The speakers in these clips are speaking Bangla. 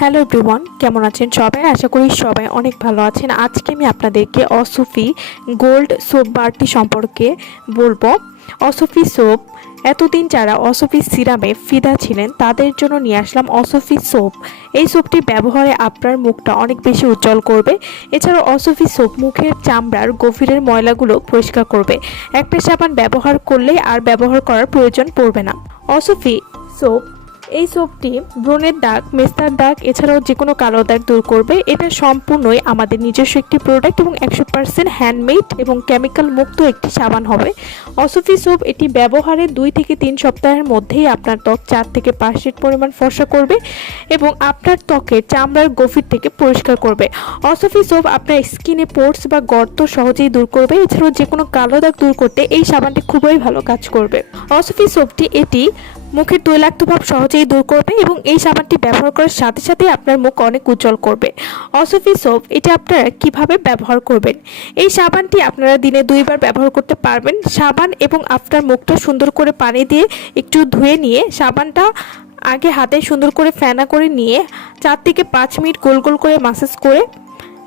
হ্যালো এভরিওয়ান, কেমন আছেন সবাই? আশা করি সবাই অনেক ভালো আছেন। আজকে আমি আপনাদেরকে অসুফি গোল্ড সোপ বারটি সম্পর্কে বলব। অসুফি সোপ, এতদিন যারা অসুফি সিরামে ফিদা ছিলেন, তাদের জন্য নিয়ে আসলাম অসুফি সোপ। এই সোপটি ব্যবহারে আপনার মুখটা অনেক বেশি উজ্জ্বল করবে। এছাড়াও অসুফি সোপ মুখের চামড়ার গভীরের ময়লাগুলো পরিষ্কার করবে। একটা সাবান ব্যবহার করলেই আর ব্যবহার করার প্রয়োজন পড়বে না। অসুফি সোপ এই সোপটি ব্রণের দাগ, মেস্তার দাগ, এছাড়াও যে কোনো কালো দাগ দূর করবে। এটা সম্পূর্ণই আমাদের নিজস্ব একটি প্রোডাক্ট এবং একশো পার্সেন্ট হ্যান্ডমেড এবং কেমিক্যাল মুক্ত একটি সাবান হবে। অসুফি সোপ এটি ব্যবহারের দুই থেকে তিন সপ্তাহের মধ্যেই আপনার ত্বক চার থেকে পাঁচ শিট পরিমাণ ফর্সা করবে এবং আপনার ত্বকের চামড়ার গভীর থেকে পরিষ্কার করবে। অসুফি সোপ আপনার স্কিনে পোর্টস বা গর্ত সহজেই দূর করবে। এছাড়াও যে কোনো কালো দাগ দূর করতে এই সাবানটি খুবই ভালো কাজ করবে। অসুফি সোপটি এটি মুখের তৈলাক্ত ভাব সহজেই দূর করবে এবং এই সাবানটি ব্যবহার করার সাথে সাথে আপনার মুখ অনেক উজ্জ্বল করবে। অসুফি সোপ, এটা আপনারা কীভাবে ব্যবহার করবেন? এই সাবানটি আপনারা দিনে দুইবার ব্যবহার করতে পারবেন। সাবান এবং আপনার মুখটা সুন্দর করে পানি দিয়ে একটু ধুয়ে নিয়ে সাবানটা আগে হাতে সুন্দর করে ফেনা করে নিয়ে চার থেকে পাঁচ মিনিট গোল গোল করে মাসাজ করে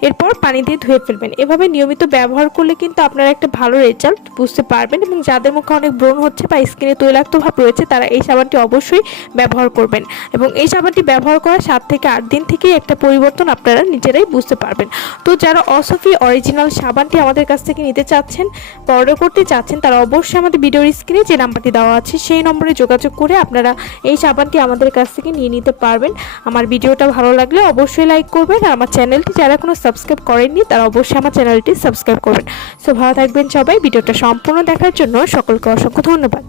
এরপর পানি দিয়ে ধুয়ে ফেলবেন। এভাবে নিয়মিত ব্যবহার করলে কিন্তু আপনারা একটা ভালো রেজাল্ট বুঝতে পারবেন এবং যাদের মুখে অনেক ব্রণ হচ্ছে বা স্কিনে তৈলাক্ত ভাব রয়েছে, তারা এই সাবানটি অবশ্যই ব্যবহার করবেন। এবং এই সাবানটি ব্যবহার করার সাত থেকে আট দিন থেকেই একটা পরিবর্তন আপনারা নিজেরাই বুঝতে পারবেন। তো যারা অসফি অরিজিনাল সাবানটি আমাদের কাছ থেকে নিতে চাচ্ছেন বা অর্ডার করতে চাচ্ছেন, তারা অবশ্যই আমাদের ভিডিওর স্ক্রিনে যে নাম্বারটি দেওয়া আছে, সেই নম্বরে যোগাযোগ করে আপনারা এই সাবানটি আমাদের কাছ থেকে নিয়ে নিতে পারবেন। আমার ভিডিওটা ভালো লাগলে অবশ্যই লাইক করবেন আর আমার চ্যানেলটি যারা কোনো সাবস্ক্রাইব করেননি, তারা অবশ্যই আমার চ্যানেলটি সাবস্ক্রাইব করবেন। সো ভালো থাকবেন সবাই, ভিডিওটা সম্পূর্ণ দেখার জন্য সকলকে অসংখ্য ধন্যবাদ।